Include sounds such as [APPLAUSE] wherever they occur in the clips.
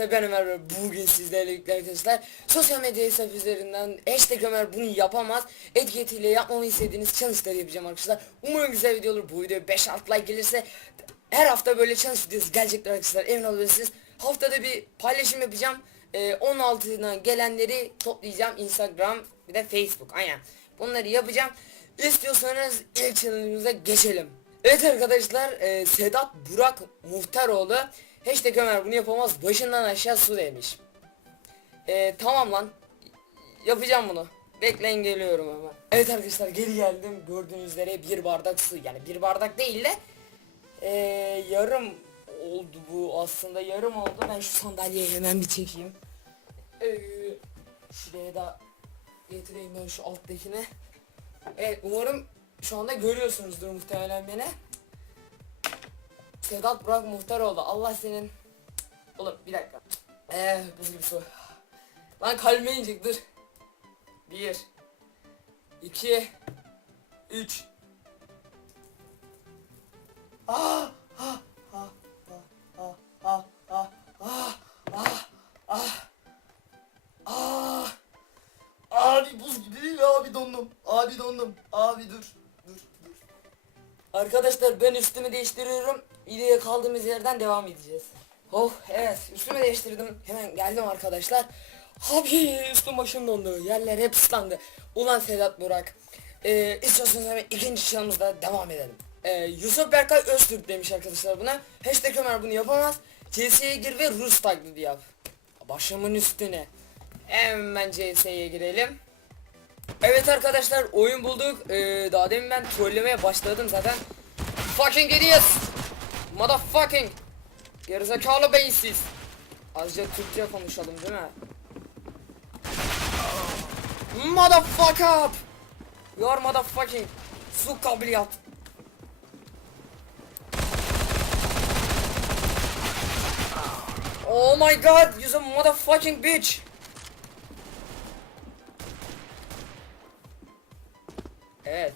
İşte ben Ömer ve bugün sizlerle birlikte arkadaşlar sosyal medya hesap üzerinden hashtag Ömer bunu yapamaz etiketiyle yapmamı istediğiniz challenge'ları yapacağım arkadaşlar. Umarım güzel video olur. Bu videoya 5-6 like gelirse her hafta böyle challenge videosu gelecektir arkadaşlar. Emin olabilirsiniz. Haftada bir paylaşım yapacağım. Ee, 16'dan gelenleri toplayacağım Instagram bir de Facebook aynen. Bunları yapacağım. İstiyorsanız ilk challenge'ımıza geçelim. Evet arkadaşlar e, Sedat Burak Muhtaroğlu Hashtag Ömer bunu yapamaz başından aşağı su demiş e, Tamam lan Yapacağım bunu. Bekleyin geliyorum hemen Evet arkadaşlar geri geldim. Gördüğünüz üzere bir bardak su yani bir bardak değil de e, Yarım oldu bu aslında yarım oldu. Ben şu sandalyeyi hemen bir çekeyim. E, Şuraya da getireyim ben şu alttakine Evet umarım şu anda görüyorsunuzdur muhtemelen beni. Sedat Burak muhtar oldu. Allah senin... Oğlum bir dakika. Eee buz gibi su. Lan kalbime inecek dur. Bir. iki, Üç. Arkadaşlar ben üstümü değiştiriyorum. Videoya kaldığımız yerden devam edeceğiz. Oh evet üstümü değiştirdim. Hemen geldim arkadaşlar. Abi üstüm başım dondu. Yerler hep ıslandı. Ulan Sedat Burak. Ee, istiyorsanız hemen ikinci çağımızda devam edelim. Ee, Yusuf Berkay Öztürk demiş arkadaşlar buna. Hashtag Ömer bunu yapamaz. CS'ye gir ve Rus taklidi yap. Başımın üstüne. Hemen CS'ye girelim. Evet arkadaşlar oyun bulduk. Ee, daha demin ben trollemeye başladım zaten. Fucking idiots. Motherfucking. Gerizekalı beyinsiz. Azıcık Türkçe konuşalım değil mi? Motherfucker. You are motherfucking. Su kabiliyat. Oh my god, you're a motherfucking bitch. Evet.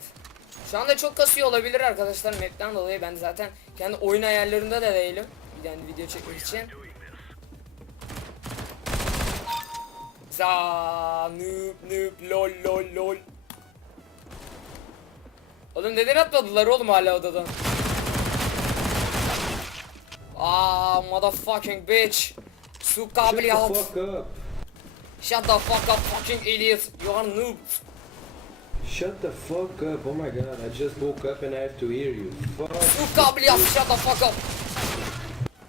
Şu anda çok kasıyor olabilir arkadaşlar map'ten dolayı ben zaten kendi oyun ayarlarında da değilim. Yani video çekmek için. Za noob noob lol lol lol. Oğlum neden atmadılar oğlum hala odadan? Aa motherfucking bitch. Su Shut the fuck up. Shut the fuck up fucking idiot. You are noob. Shut the fuck up. Oh my god, I just woke up and I have to hear you. Fuck. Su kabiliyat shut the fuck up.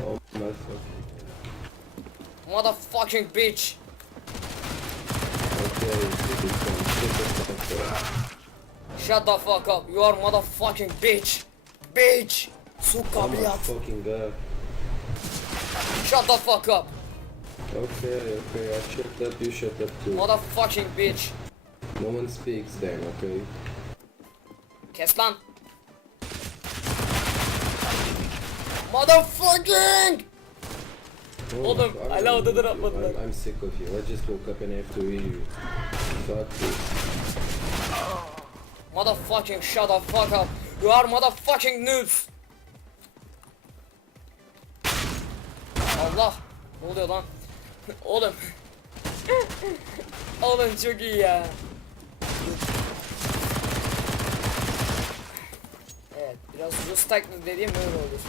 Oh my fucking. Motherfucking bitch. Okay. Shut the fuck up. Shut the fuck up. You are motherfucking bitch. Bitch. Su Oh my kabiliyat. fucking god. Shut the fuck up. Okay, okay, I shut up, you shut up too. Motherfucking bitch. No one speaks then, okay? Kes lan. Motherfucking. Oh, Oğlum, hala odadan atmadılar. I'm, I'm sick of you. I just woke up and I have to hear you. Fuck this. Motherfucking shut the fuck up. You are motherfucking noobs. Allah. Ne oluyor lan? [LAUGHS] Oğlum. [LAUGHS] Oğlum çok iyi ya. Evet biraz Rus taklidi dediğim böyle olur.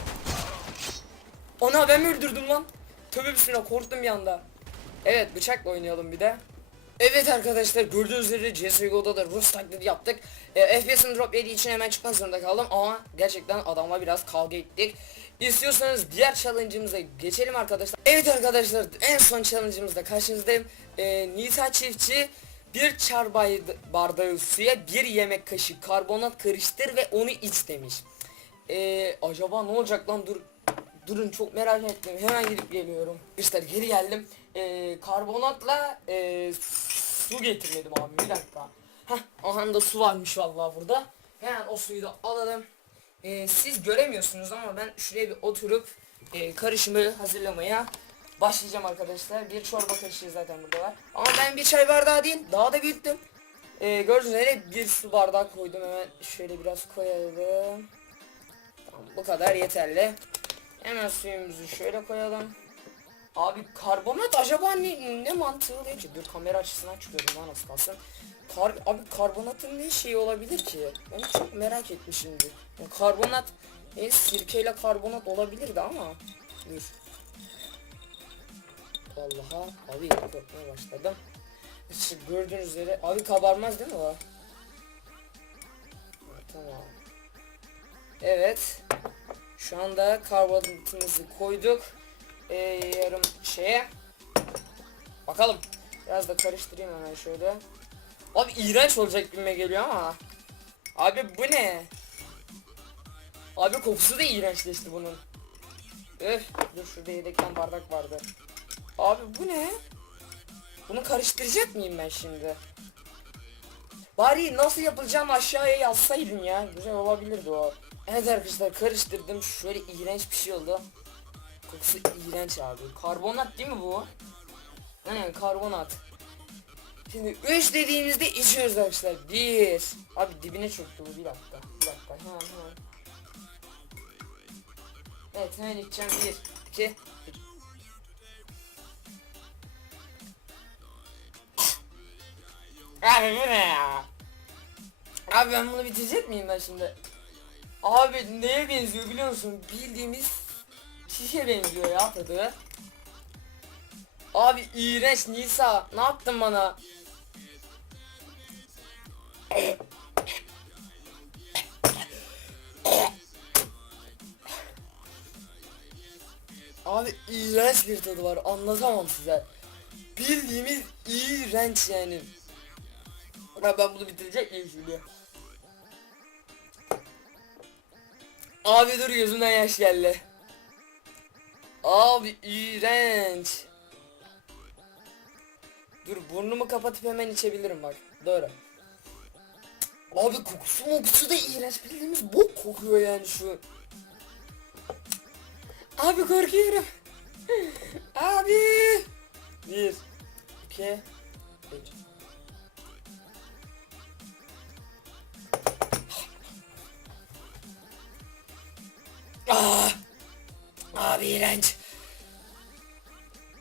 Ona ben mi öldürdüm lan? Tövbe bismillah korktum bir anda. Evet bıçakla oynayalım bir de. Evet arkadaşlar gördüğünüz üzere CSGO'da da Rus taklidi yaptık. E, FPS'im drop yediği için hemen çıkmak zorunda kaldım ama gerçekten adamla biraz kavga ettik. İstiyorsanız diğer challenge'ımıza geçelim arkadaşlar. Evet arkadaşlar en son challenge'ımızda karşınızdayım. E, Nisa Çiftçi bir çay bay- bardağı suya bir yemek kaşığı karbonat karıştır ve onu iç demiş. E, acaba ne olacak lan dur Durun çok merak ettim. Hemen gidip geliyorum. İşte geri geldim. Ee, karbonatla e, su getirmedim abi. Bir dakika. Heh, aha da su varmış vallahi burada. Hemen o suyu da alalım. Ee, siz göremiyorsunuz ama ben şuraya bir oturup e, karışımı hazırlamaya başlayacağım arkadaşlar. Bir çorba kaşığı zaten burada var. Ama ben bir çay bardağı değil daha da büyüttüm. Ee, gördüğünüz üzere bir su bardağı koydum hemen şöyle biraz koyalım. Bu kadar yeterli. Hemen suyumuzu şöyle koyalım. Abi karbonat acaba ne, ne mantığı oluyor ki? Dur kamera açısından çıkıyorum lan az kalsın. Kar, abi karbonatın ne şeyi olabilir ki? Ben çok merak etmişimdir. Ya karbonat e, sirkeyle karbonat olabilirdi ama. Dur. Vallahi abi korkmaya başladım. İşte gördüğünüz üzere abi kabarmaz değil mi o? Tamam. Evet. Şu anda karbonatımızı koyduk. Ee, yarım şeye. Bakalım. Biraz da karıştırayım hemen şöyle. Abi iğrenç olacak gibime geliyor ama. Abi bu ne? Abi kokusu da iğrençleşti bunun. Öf. Dur şurada yedekten bardak vardı. Abi bu ne? Bunu karıştıracak mıyım ben şimdi? Bari nasıl yapılacağını aşağıya yazsaydın ya. Güzel olabilirdi o. Evet arkadaşlar karıştırdım. Şöyle iğrenç bir şey oldu. Kokusu iğrenç abi. Karbonat değil mi bu? Aynen karbonat. Şimdi 3 dediğimizde içiyoruz arkadaşlar. 1. Abi dibine çöktü bu bir dakika. Bir dakika hemen hemen. Evet hemen içeceğim 1 2 Abi bu ne ya? Abi ben bunu bitirecek miyim ben şimdi? Abi neye benziyor biliyor musun? Bildiğimiz şişe benziyor ya tadı. Abi iğrenç Nisa ne yaptın bana? Abi iğrenç bir tadı var anlatamam size. Bildiğimiz iğrenç yani. Ya ben bunu bitirecek miyim şimdi? Abi dur gözümden yaş geldi. Abi iğrenç. Dur burnumu kapatıp hemen içebilirim bak. Doğru. Abi kokusu mokusu da iğrenç bildiğimiz bok kokuyor yani şu. Abi korkuyorum. Abi. Bir. iki, Üç. Ah! Abi iğrenç.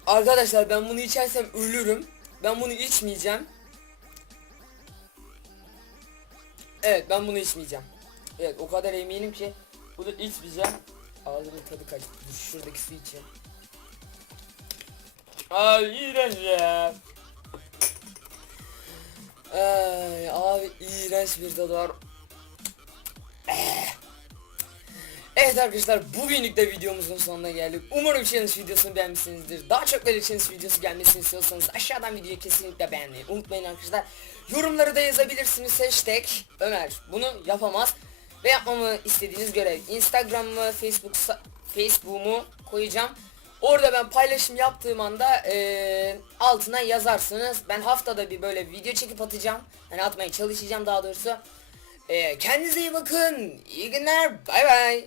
Arkadaşlar ben bunu içersem ölürüm. Ben bunu içmeyeceğim. Evet ben bunu içmeyeceğim. Evet o kadar eminim ki bunu içmeyeceğim. Ağzımın tadı kaçtı. Şuradaki su içeyim. Abi iğrenç ya. Ay, abi iğrenç bir tadı var. Evet arkadaşlar bugünlük de videomuzun sonuna geldik. Umarım challenge videosunu beğenmişsinizdir. Daha çok böyle challenge videosu gelmesini istiyorsanız aşağıdan videoyu kesinlikle beğenmeyi unutmayın arkadaşlar. Yorumları da yazabilirsiniz. Hashtag Ömer bunu yapamaz. Ve yapmamı istediğiniz görev. Instagram'ımı, Facebook Facebook'umu koyacağım. Orada ben paylaşım yaptığım anda eee, altına yazarsınız. Ben haftada bir böyle video çekip atacağım. Yani atmaya çalışacağım daha doğrusu. Eee kendinize iyi bakın. İyi günler. Bay bay.